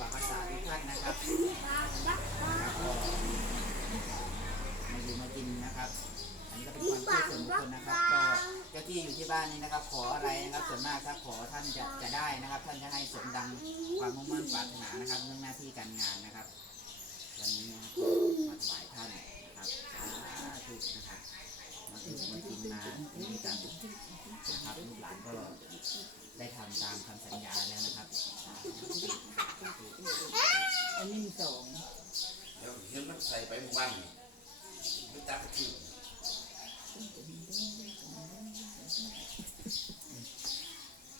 ฝากภาษาทุกท่านนะครับก็มาอยู่มากินนะครับ อันนี้ก็เป็นความเชื่อส่วนบุคคลนะครับ ก็เจ้าที่อยู่ที่บ้านนี้นะครับ ขออะไรนะครับ ส่วนมากถ้าขอท่านจะจะได้นะครับ ท่านจะให้สมดังความมุ่งมั่นปรารถนานะครับเรื่องหน้าที่การงานนะครับ วันนี้นะครับมาถวายท่านนะครับสาธุนะครับมาถึงมากินมาด้วยกันนะครับลูกหลานก็ได้ทำตามคำสัญญาแล้วนะครับ อันนี้มี สองเดี๋ยวเห็นมันใส่ไปหมู่บ้านนี่ไม่จักที่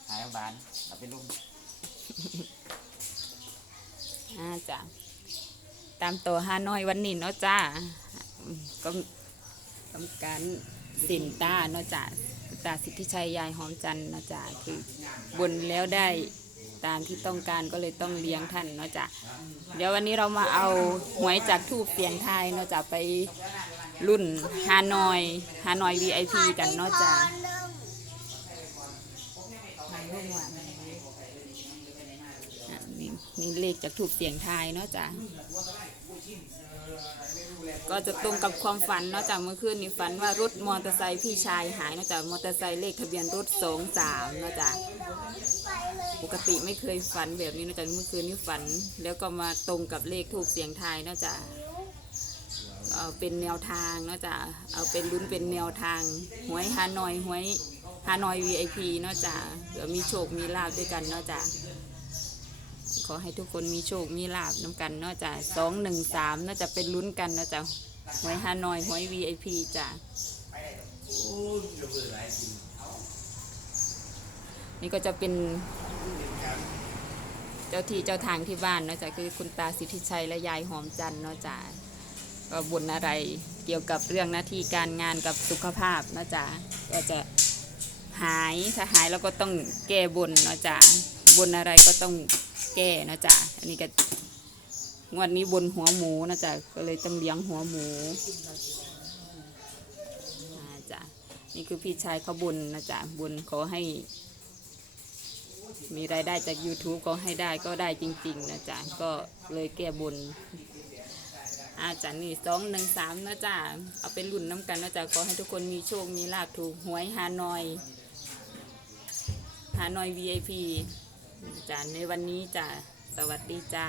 หายบานเราไปลุ่มอ่าจ้ะตามตัวฮานอยวันนี้เนาะจ้าอืมก็กำการสินตาเนาะจ้าตาสิทธิชัยยายหอมจันเนาะจ้าคือบนแล้วได้ ตามที่ต้องการก็เลยต้องเลี้ยงท่านเนาะจ้ะเดี๋ยววันนี้เรามาเอาหวยจากทูบเสียงไทยเนาะจ้ะไปรุ่นฮานอยฮานอย VIP กันเนาะจ่ะนี่นี่เลขจากทูบเสียงไทยเนาะจ้ะ ก็จะตรงกับความฝันนาะจ้ะเมื่อคืนนี้ฝันว่ารถมอเตอร์ไซค์พี่ชายหายนาะจ้ะมอเตอร์ไซค์เลขทะเบียนรถสองสามนาะจ้ะปกติไม่เคยฝันแบบนี้นาะจ้ะเมื่อคืนนี้ฝัน แล้วก็มาตรงกับเลขถูกเสียงทายนาะจ้ะเอาเป็นแนวทางนาะจ้ะเอาเป็นลุ้นเป็นแนวทางหวยฮานอยหวยฮานอย VIP เนาะจ้ะเดี๋ยวมีโชคมีลาบด้วยกันนาะจ้ะข อให้ทุกคนมีโชค มีลาบน้ำกันเนาะจ้ะสองหนึ่งสามน่าจะเป็นลุ้นกันเนาะจ้ะหวยฮานอยหวย VIP จ้ะโอ้ยเดี๋ยวเบื่อหลายจริงนี่ก็จะเป็นเจ้าที่เจ้าทางที่บ้านเนาะจ้ะคือคุณตาสิทธิชัยและยายหอมจันทร์เนาะจ้ะก็บนอะไรเกี่ยวกับเรื่องหน้าที่การงานกับสุขภาพเนาะจ้ะก็จะหายถ้าหายแล้วก็ต้องแก้บนเนาะจ้ะบนอะไรก็ต้อง แก้นะจ้ะอันนี้ก็งวดนี้บนหัวหมูนะจ๊ะก็เลยต้องเลี้ยงหัวหมูอ่าจ้ะนี่คือพี่ชายเขาบนนะจ๊ะบนขอให้ มีรายได้จาก YouTube ก็ให้ได้ก็ได้จริง ๆ นะจ๊ะก็เลยแก้บนอาจารย์นี่สองหนึ่งสามนะจ๊ะเอาเป็นรุ่นน้ำกันนะจ๊ะขอให้ทุกคนมีโชค มีลาภถูกหวยฮานอยฮานอย VIP จ้ะในวันนี้จ้ะสวัสดีจ้า